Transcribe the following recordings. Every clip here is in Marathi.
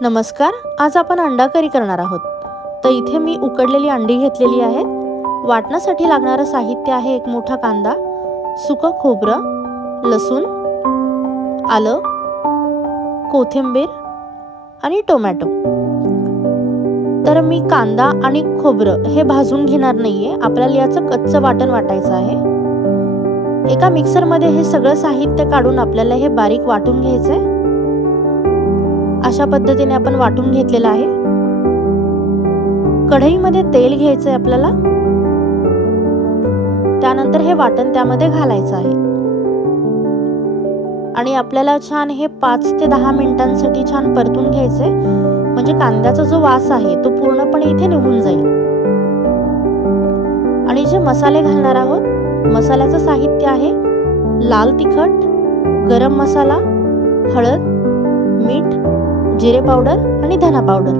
नमस्कार, आज आपण अंडा करी करणार आहोत। तर इथे मी उकडलेली अंडी घेतलेली आहेत। वाटण्यासाठी लागणारे साहित्य आहे एक मोठा कांदा, सुकं खोबरं, लसूण, आलं, कोथिंबीर आणि टोमॅटो। तर मी कांदा आणि खोबरं हे भाजून घेणार नाहीये, आपल्याला याचं कच्चं वाटण वाटायचं आहे। एका मिक्सर मध्ये हे सगळं साहित्य काढून आपल्याला हे बारीक वाटून घ्यायचंय। अशा पद्धतीने आपण वाटून घेतलेला आहे। कढईमध्ये तेल घ्यायचंय आपल्याला, त्यानंतर हे वाटण त्यामध्ये घालायचं आहे आणि आपल्याला छान हे 5 ते 10 मिनिटांसाठी छान परतून घ्यायचंय, म्हणजे कांद्याचा जो वास आहे तो पूर्णपणे इथे निघून जाईल। आणि जे मसाले घालणार आहोत, मसाल्याचं साहित्य आहे लाल तिखट, गरम मसाला, हळद, मीठ, जिरे पावडर आणि धना पावडर।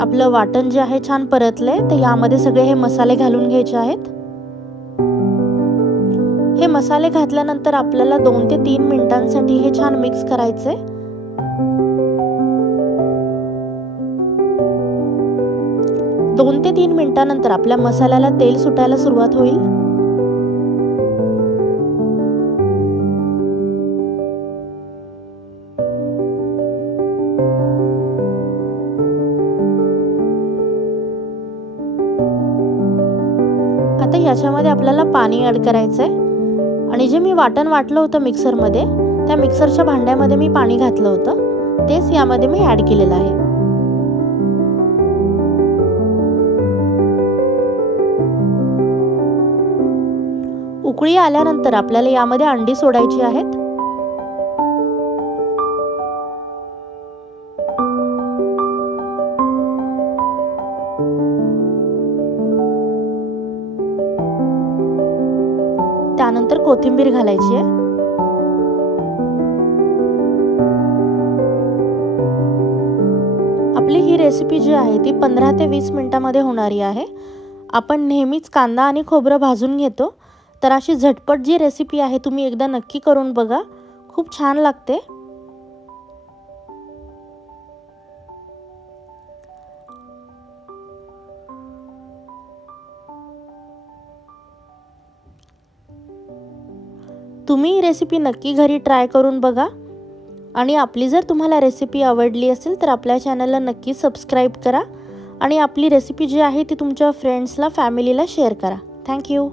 आपलं वाटण जे आहे छान परतलंय, तर यामध्ये सगळे हे मसाले घालून घ्यायचे आहेत। हे मसाले घातल्यानंतर आपल्याला 2 ते 3 मिनिटांसाठी हे छान मिक्स करायचंय। दोन ते 3 मिनिटांनंतर आपल्या मसाल्याला तेल सुटायला सुरुवात होईल। आता याच्यामध्ये आपल्याला पाणी ऍड करायचंय आणि जे मी वाटण वाटलं होतं मिक्सर मध्ये, त्या मिक्सरच्या भांड्यामध्ये मी पाणी घातलं होतं, तेच यामध्ये मी ऍड केलेलं आहे। उकळी आल्यानंतर आपल्याला यामध्ये अंडी सोडायची आहेत। त्यानंतर कोथिंबीर घालायची आहे। आपली ही रेसिपी जी आहे ती 15 ते 20 मिनिटांमध्ये होणारी आहे। आपण नेहमीच कांदा आणि खोबरं भाजून घेतो, तर अशी झटपट जी रेसिपी आहे तुम्ही एकदा नक्की करून बघा, खूप छान लागते। तुम्ही ही रेसिपी नक्की घरी ट्राय करून बघा आणि आपली जर तुम्हाला रेसिपी आवडली असेल तर आपल्या चॅनलला नक्की सबस्क्राइब करा आणि आपली रेसिपी जी आहे ती तुमच्या फ्रेंड्सला, फॅमिलीला शेअर करा। Thank you.